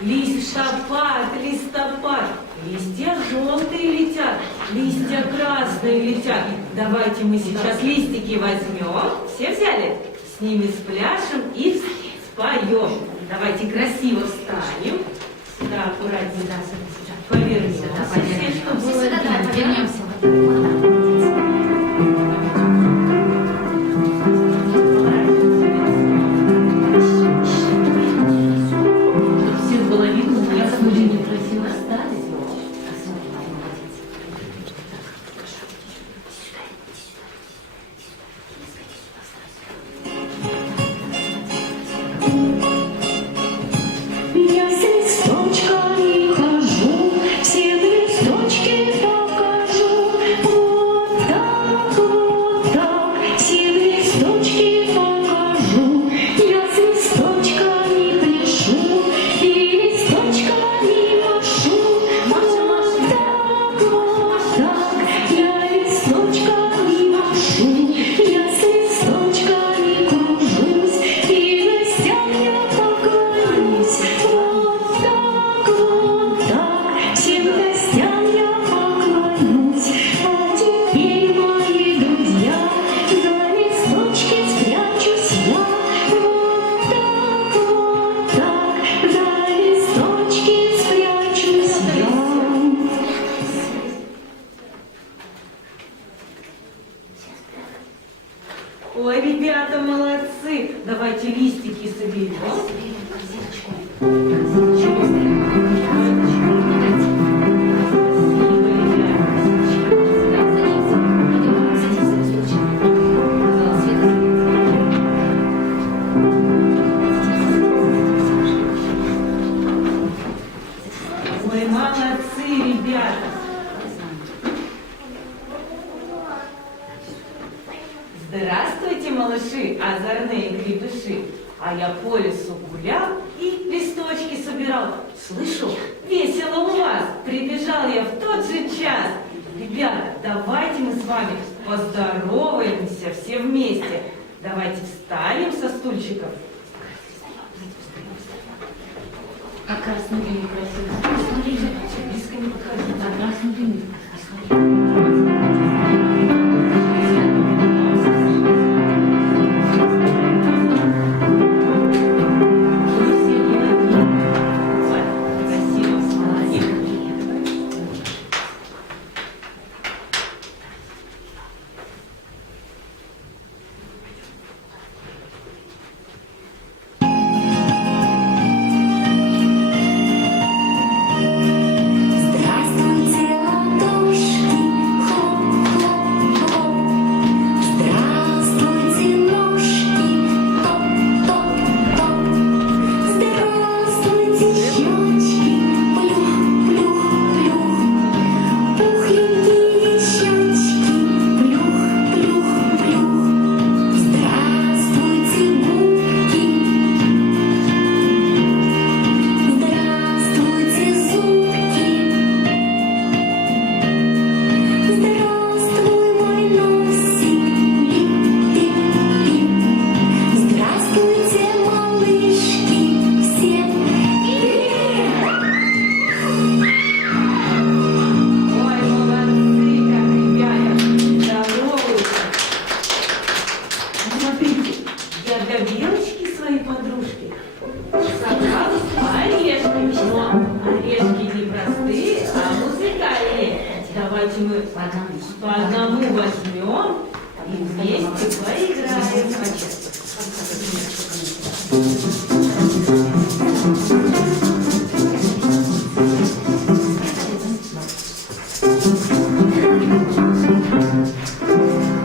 Листопад, листопад, листья желтые летят, листья красные летят. Давайте мы сейчас листики возьмем, все взяли? С ними спляшем и споем. Давайте красиво встанем. Сюда аккуратненько повернемся. Все, чтобы было видно. Повернемся. Ой, ребята, молодцы! Давайте листики соберем. Ой, молодцы, ребята! Здравствуйте, малыши, озорные крепыши. А я по лесу гулял и листочки собирал. Слышу, весело у вас. Прибежал я в тот же час. Ребята, давайте мы с вами поздороваемся все вместе. Давайте встанем со стульчиков. Как красный дым красиво. Смотрите, Близко не подходите. как красный дым. Давайте мы по одному возьмем и вместе поиграем.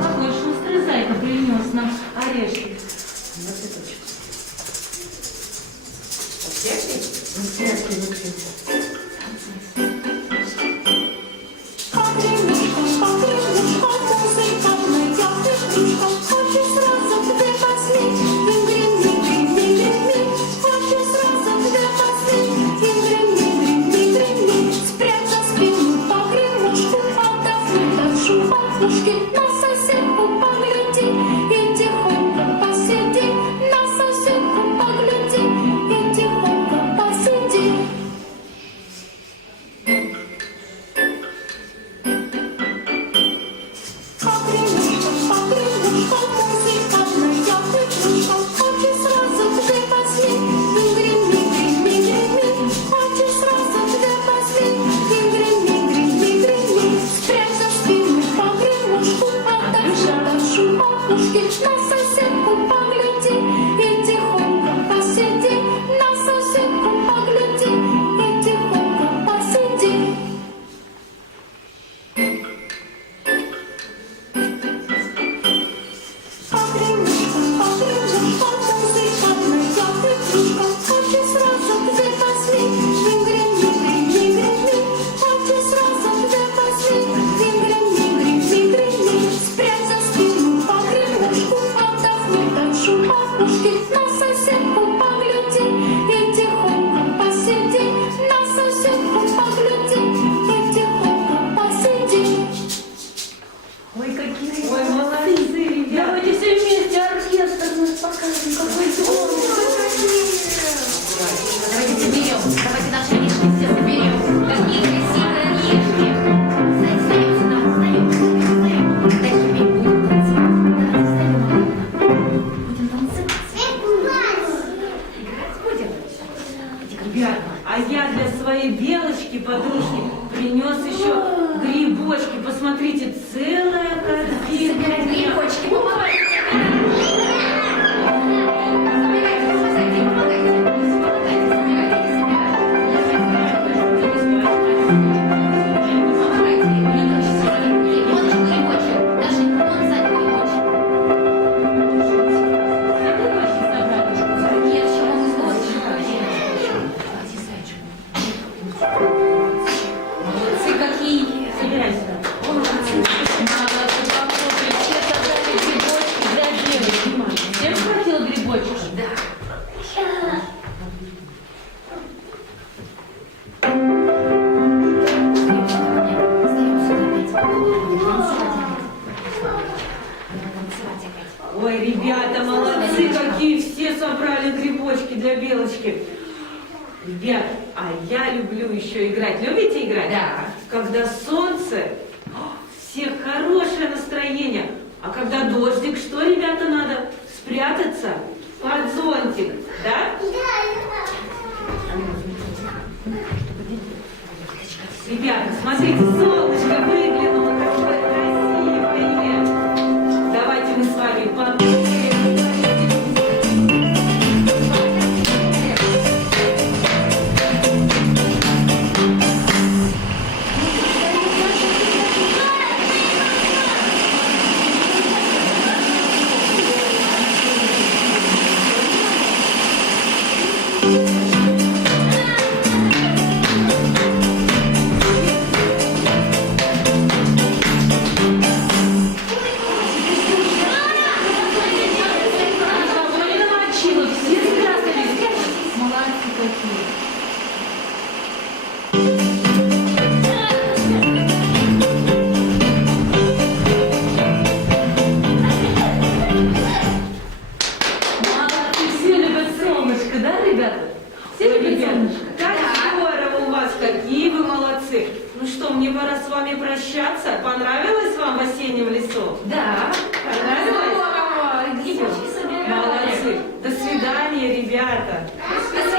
Какой шустрый зайка принес нам орешки. Ребята, а я для своей белочки, подружки, принес еще грибочки. Посмотрите, целая корзина. Собирать грибочки, помогайте. Собирайся. Всем хватило грибочков? Ой, ребята, молодцы, какие все собрали грибочки для белочки. Ребят, а я люблю еще играть. Любите играть? Да. Когда солнце, всех хорошее настроение. А когда дождик, что, ребята, надо? Спрятаться под зонтик, да? Ребята, смотрите, солнышко выглянуло, какое красивое. Давайте мы с вами подумаем. Молодцы какие. Молодцы, все любят солнышко, да, ребята? Все Ой, любят ребят, солнышко? как здорово у вас, какие вы молодцы. Ну что, мне пора с вами прощаться. Понравилось вам в осеннем лесу? Да. Понравилось? Грибочки собирать. Молодцы. До свидания, ребята. До